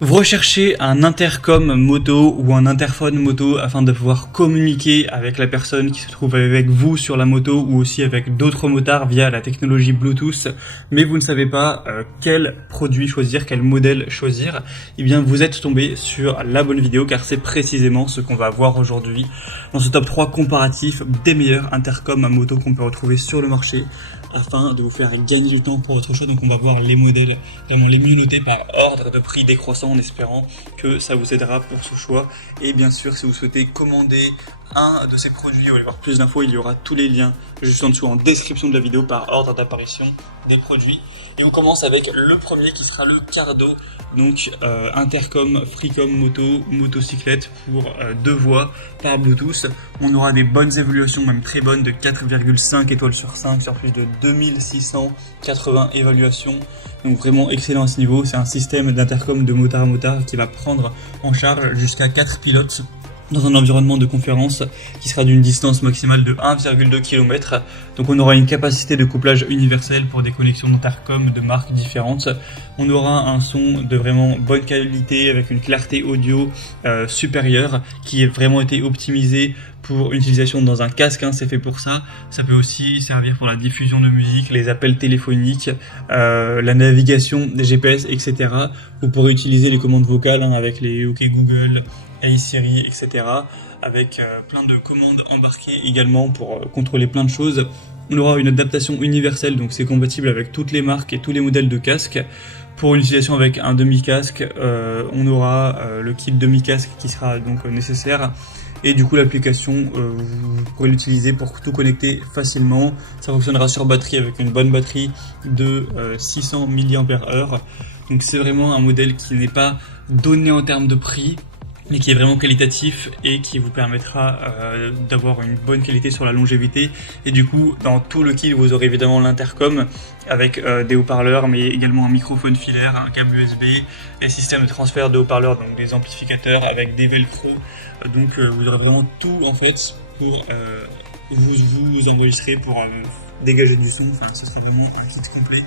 Vous recherchez un intercom moto ou un interphone moto afin de pouvoir communiquer avec la personne qui se trouve avec vous sur la moto ou aussi avec d'autres motards via la technologie Bluetooth, mais vous ne savez pas quel produit choisir, quel modèle choisir. Eh bien, vous êtes tombé sur la bonne vidéo car c'est précisément ce qu'on va voir aujourd'hui dans ce top 3 comparatif des meilleurs intercoms moto qu'on peut retrouver sur le marché, afin de vous faire gagner du temps pour votre choix. Donc on va voir les modèles vraiment les mieux notés par ordre de prix décroissant en espérant que ça vous aidera pour ce choix. Et bien sûr, si vous souhaitez commander un de ces produits ou aller voir plus d'infos, il y aura tous les liens juste en dessous en description de la vidéo par ordre d'apparition des produits. Et on commence avec le premier qui sera le Cardo, donc intercom Freecom moto, motocyclette pour 2 voies par Bluetooth. On aura des bonnes évaluations, même très bonnes, de 4,5 étoiles sur 5 sur plus de 2680 évaluations. Donc vraiment excellent à ce niveau. C'est un système d'intercom de motard à motard qui va prendre en charge jusqu'à 4 pilotes dans un environnement de conférence qui sera d'une distance maximale de 1,2 km. Donc on aura une capacité de couplage universelle pour des connexions d'intercom de marques différentes. On aura un son de vraiment bonne qualité avec une clarté audio supérieure qui a vraiment été optimisée pour une utilisation dans un casque, c'est fait pour ça. Ça peut aussi servir pour la diffusion de musique, les appels téléphoniques, la navigation des GPS, etc. Vous pourrez utiliser les commandes vocales avec les OK Google, Hey Siri, etc. avec plein de commandes embarquées également pour contrôler plein de choses. On aura une adaptation universelle, donc c'est compatible avec toutes les marques et tous les modèles de casques. Pour une utilisation avec un demi-casque, on aura le kit demi-casque qui sera donc nécessaire. Et du coup l'application, vous pourrez l'utiliser pour tout connecter facilement. Ça fonctionnera sur batterie avec une bonne batterie de 600 mAh. Donc c'est vraiment un modèle qui n'est pas donné en termes de prix, mais qui est vraiment qualitatif et qui vous permettra d'avoir une bonne qualité sur la longévité. Et du coup, dans tout le kit, vous aurez évidemment l'intercom avec des haut-parleurs, mais également un microphone filaire, un câble USB, et système de transfert de haut-parleurs, donc des amplificateurs avec des velcro. Donc vous aurez vraiment tout en fait pour vous enregistrer, pour dégager du son. Enfin, ce sera vraiment un kit complet.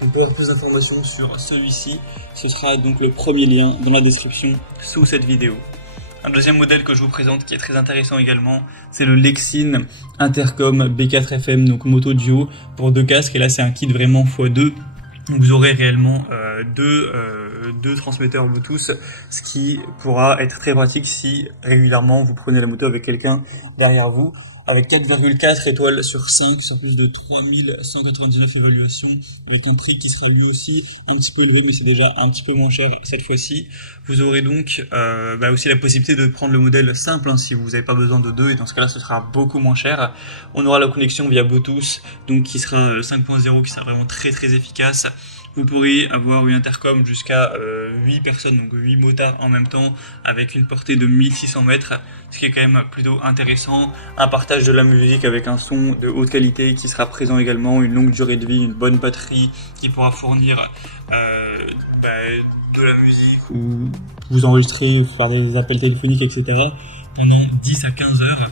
Donc pour avoir plus d'informations sur celui-ci, ce sera donc le premier lien dans la description sous cette vidéo. Un deuxième modèle que je vous présente qui est très intéressant également, c'est le Lexin Intercom B4FM, donc moto duo pour 2 casques. Et là c'est un kit vraiment x2. Donc vous aurez réellement deux transmetteurs Bluetooth, ce qui pourra être très pratique si régulièrement vous prenez la moto avec quelqu'un derrière vous. Avec 4,4 étoiles sur 5 sur plus de 3199 évaluations, avec un prix qui sera lui aussi un petit peu élevé, mais c'est déjà un petit peu moins cher cette fois-ci. Vous aurez donc aussi la possibilité de prendre le modèle simple si vous n'avez pas besoin de 2, et dans ce cas-là ce sera beaucoup moins cher. On aura la connexion via Bluetooth, donc qui sera 5.0, qui sera vraiment très très efficace. Vous pourrez avoir une intercom jusqu'à 8 personnes, donc 8 motards en même temps, avec une portée de 1600 mètres, ce qui est quand même plutôt intéressant. Un partage de la musique avec un son de haute qualité qui sera présent également, une longue durée de vie, une bonne batterie qui pourra fournir de la musique ou vous enregistrer, faire des appels téléphoniques, etc. pendant 10 à 15 heures.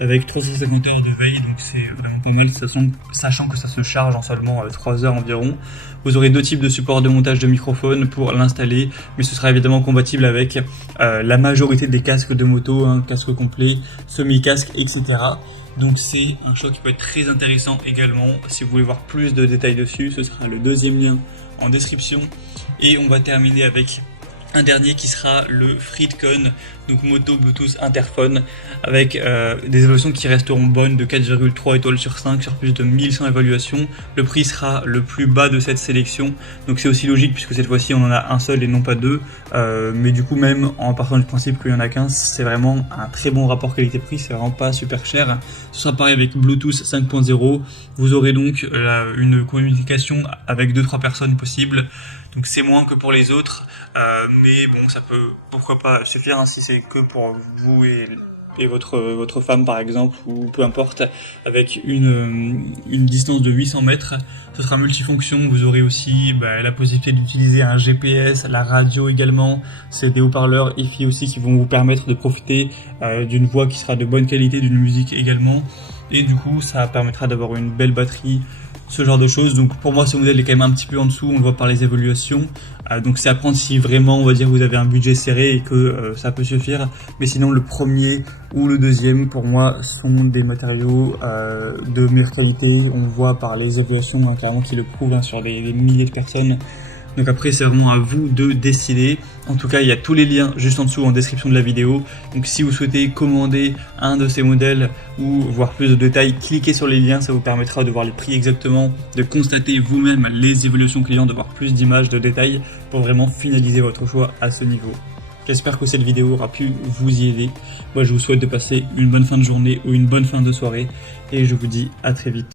Avec 350 heures de veille, donc c'est vraiment pas mal, sachant que ça se charge en seulement 3 heures environ. Vous aurez 2 types de supports de montage de microphone pour l'installer, mais ce sera évidemment compatible avec la majorité des casques de moto, casque complet, semi-casque, etc. Donc c'est un choix qui peut être très intéressant également. Si vous voulez voir plus de détails dessus, ce sera le deuxième lien en description. Et on va terminer avec un dernier qui sera le Freecom, donc moto Bluetooth interphone, avec des évaluations qui resteront bonnes de 4,3 étoiles sur 5 sur plus de 1100 évaluations. Le prix sera le plus bas de cette sélection, donc c'est aussi logique puisque cette fois-ci on en a un seul et non pas 2, mais du coup même en partant du principe qu'il y en a 15, c'est vraiment un très bon rapport qualité-prix, c'est vraiment pas super cher. Ce sera pareil avec Bluetooth 5.0, vous aurez donc une communication avec 2-3 personnes possible. Donc c'est moins que pour les autres, mais bon, ça peut pourquoi pas suffire si c'est que pour vous et votre femme par exemple, ou peu importe, avec une distance de 800 mètres. Ce sera multifonction, vous aurez aussi la possibilité d'utiliser un GPS, la radio également, c'est des haut-parleurs EFI aussi qui vont vous permettre de profiter d'une voix qui sera de bonne qualité, d'une musique également, et du coup ça permettra d'avoir une belle batterie ce genre de choses. Donc pour moi ce modèle est quand même un petit peu en dessous, on le voit par les évolutions. Donc c'est à prendre si vraiment on va dire vous avez un budget serré et que ça peut suffire. Mais sinon le premier ou le deuxième pour moi sont des matériaux de meilleure qualité. On voit par les évaluations clairement qui le prouvent sur des milliers de personnes. Donc après c'est vraiment à vous de décider. En tout cas il y a tous les liens juste en dessous en description de la vidéo. Donc si vous souhaitez commander un de ces modèles ou voir plus de détails, cliquez sur les liens, ça vous permettra de voir les prix exactement, de constater vous-même les évolutions clients, de voir plus d'images, de détails pour vraiment finaliser votre choix à ce niveau. J'espère que cette vidéo aura pu vous y aider. Moi je vous souhaite de passer une bonne fin de journée ou une bonne fin de soirée et je vous dis à très vite.